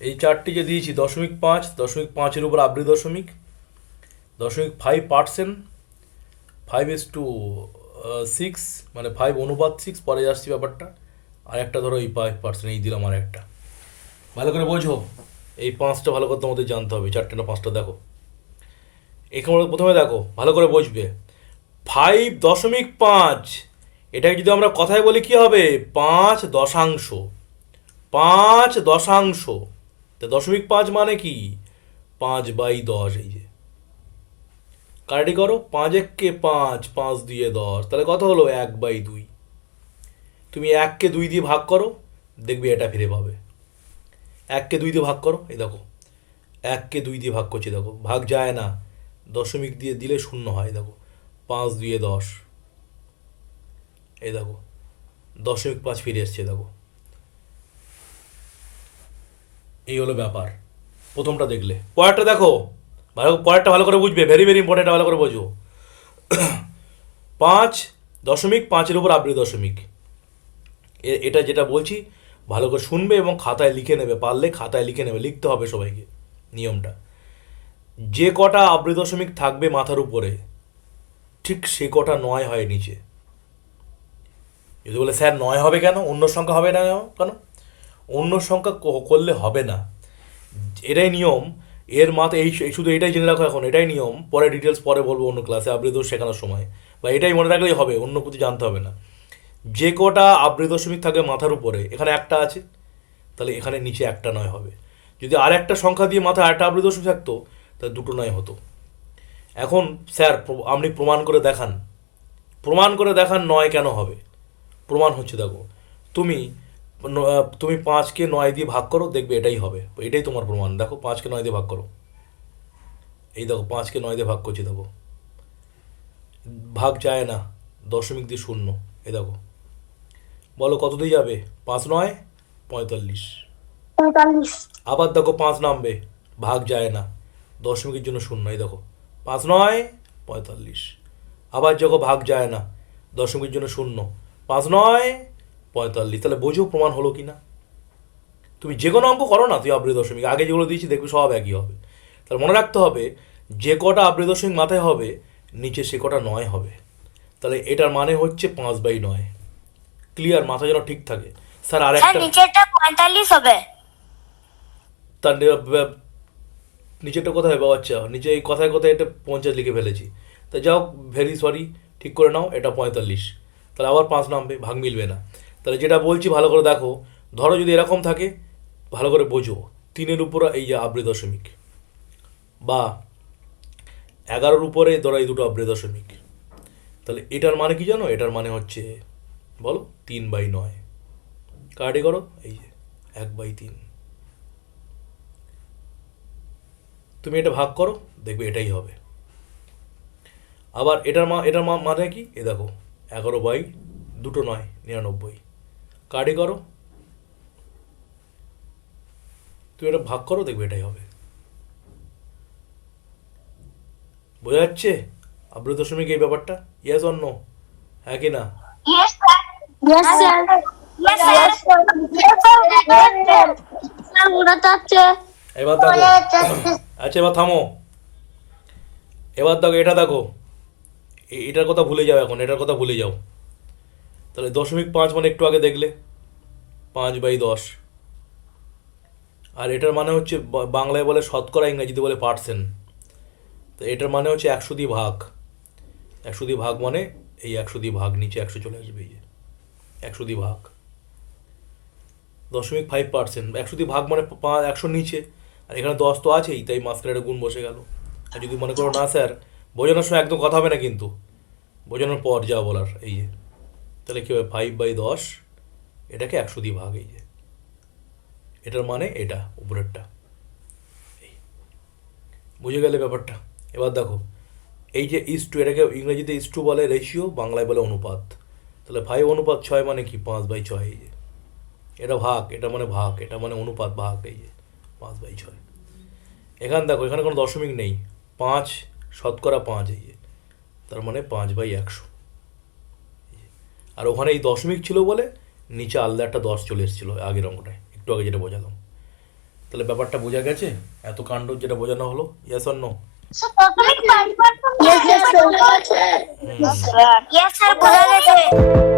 এই চারটি যে দিয়েছি 0.5, 0.5-এর উপর আবৃত দশমিক, 0.5%, 5:6, মানে 5:6, পরে আসছি ব্যাপারটা। আর একটা ধরো এই 5%, এই দিলাম আর একটা। ভালো করে বোঝো, এই পাঁচটা ভালো করে তোমাদের জানতে হবে, চারটে না পাঁচটা দেখো। এখানে প্রথমে দেখো, ভালো করে বুঝবে। 5.5, এটাকে যদি আমরা কথায় বলি কি হবে? 5 দশাংশ। 5 দশাংশ, তা 0.5 মানে কি? 5/10, এই যে কারেক্টই করো। 5 একে 5, 5 2 10, তাহলে কত হলো? 1/2। তুমি 1কে 2 দিয়ে ভাগ করো, দেখবে এটা ফিরে পাবে। 1কে 2 দিয়ে ভাগ করো, এই দেখো 1কে 2 দিয়ে ভাগ করছি, দেখো ভাগ যায় না, দশমিক দিয়ে দিলে শূন্য হয়, দেখো 5 2 10, এই দেখো 0.5 ফিরে এসছে, দেখো। এই হলো ব্যাপার, প্রথমটা দেখলে। পরেরটা দেখো, পরেরটা ভালো করে বুঝবে, ভেরি ভেরি ইম্পর্টেন্ট, ভালো করে বোঝো। 5.5-এর উপর আবৃত দশমিক, এটা যেটা বলছি ভালো করে শুনবে এবং খাতায় লিখে নেবে, পারলে খাতায় লিখে নেবে, লিখতে হবে সবাইকে নিয়মটা। যে কটা আবৃত দশমিক থাকবে মাথার উপরে, ঠিক সে কটা নয় হয় নিচে। যদি বলে স্যার নয় হবে কেন, অন্য সংখ্যা হবে না কেন? অন্য সংখ্যা করলে হবে না, এটাই নিয়ম। এর মাথা এই শুধু এটাই জেনে রাখো এখন, এটাই নিয়ম। পরে ডিটেলস পরে বলবো অন্য ক্লাসে আবৃত শেখানোর সময়, বা এটাই মনে রাখলেই হবে, অন্য কিছু জানতে হবে না। যে কটা আবৃত দশমিক থাকবে মাথার উপরে, এখানে একটা আছে, তাহলে এখানে নিচে একটা নয় হবে। যদি আর একটা সংখ্যা দিয়ে মাথায় আরেকটা আবৃত দশমিক থাকতো, তাহলে দুটো নয় হতো। এখন স্যার আপনি প্রমাণ করে দেখান, প্রমাণ করে দেখান নয় কেন হবে। প্রমাণ হচ্ছে দেখো, তুমি তুমি 5কে 9 দিয়ে ভাগ করো, দেখবে এটাই হবে, এটাই তোমার প্রমাণ। দেখো 5কে 9 দিয়ে ভাগ করো, এই দেখো 5কে 9 দিয়ে ভাগ করছি, দেখো ভাগ যায় না, দশমিক দিয়ে শূন্য, এই দেখো। বলো কত দিয়ে যাবে? 5 9 45। 45। আবার দেখো 5 নামবে, ভাগ যায় না, দশমিকের জন্য শূন্য, এই দেখো 5 9 45। আবার যখন ভাগ যায় না, দশমিকের জন্য শূন্য, 5 9 45। তাহলে বোঝো প্রমাণ হলো কি না। তুমি যে কোনো অঙ্ক করো না, তুই আবৃত দশমিক আগে যেগুলো দিয়েছি দেখবে সব একই হবে। তাহলে মনে রাখতে হবে, যে কটা আবৃত দশমিক মাথায় হবে, নিচে সে কটা নয় হবে। তাহলে এটার মানে হচ্ছে 5/9। ক্লিয়ার? মাথা যেন ঠিক থাকে। স্যার আর স্যার একটা, নিচেরটা 45 হবে। তার নিচেরটা কোথায় হবে? আচ্ছা, নিচে এই কথায় কথায় এটা 50 লিখে ফেলেছি। তা যাও, ভেরি সরি, ঠিক করে নাও, এটা 45। তাহলে আবার 5 নামবে, ভাগ মিলবে না। তাহলে যেটা বলছি ভালো করে দেখো, ধরো যদি এরকম থাকে, ভালো করে বোঝো, 3-এর উপর এই যে আবৃত দশমিক, বা 11-এর উপরে ধরো এই দুটো আবৃত দশমিক, তাহলে এটার মানে কি জানো? এটার মানে হচ্ছে, বলো, 3/9। কাটি করো, এই যে 1/3। তুমি এটা ভাগ করো, দেখবে এটাই হবে। আবার এটার মানে কি? এ দেখো 11/2 9 99। কাটি করো, তুমি এটা ভাগ করো, দেখবে এটাই হবে। বোঝা যাচ্ছে আবৃত দশমিক এই ব্যাপারটা? ইয়েস অন্য, হ্যাঁ কি না? Yes sir. Yes sir. Yes sir. Yes sir. Sir ওটা তো হচ্ছে। এবার দেখো, আচ্ছা এবার থামো, এবার দেখো এটা দেখো, এটার কথা ভুলে যাও, এখন এটার কথা ভুলে যাও। তাহলে 0.5 মানে একটু আগে দেখলে 5/10। আর এটার মানে হচ্ছে বাংলায় বলে শতকরা, ইংরেজিতে বলে পার্সেন্ট। তো এটার মানে হচ্ছে 100 দিয়ে ভাগ। 100 দিয়ে ভাগ মানে এই 100 দিয়ে ভাগ, নিচে 100 চলে আসবে, এই যে 100 দিয়ে ভাগ 0.5%। 100 দিয়ে ভাগ মানে 100 নিচে, আর এখানে 10 তো আছেই, তাই মাঝখানে একটা গুণ বসে গেল। আর যদি মনে করো না স্যার, বোঝানোর সময় একদম কথা হবে না কিন্তু, বোঝানোর পর যা বলার, এই যে তাহলে কী হবে? 5/10, এটাকে 100 দিয়ে ভাগ, এই যে এটার মানে এটা উপরেরটা। এই, বুঝে গেলে ব্যাপারটা? এবার দেখো, এই যে ইস টু, এটাকে ইংরেজিতে ইস টু বলে রেশিও, বাংলায় বলে অনুপাত। তাহলে 5:6 মানে কি? 5/6। এই যে এটা ভাগ, এটা মানে ভাগ, এটা মানে অনুপাত, ভাগ, এই যে 5/6। এখানে দেখো, এখানে কোনো দশমিক নেই, 5 শতকরা 5, এই যে তার মানে 5/100। আর ওখানে এই দশমিক ছিল বলে নিচে আলাদা একটা 10 চলে এসেছিলো আগের অঙ্কটায়, একটু আগে যেটা বোঝালাম। তাহলে ব্যাপারটা বোঝা গেছে, এত কাণ্ড যেটা বোঝানো হলো, yes or no? Yes, sir. Yes, sir. Yes, sir. বোঝা গেছে।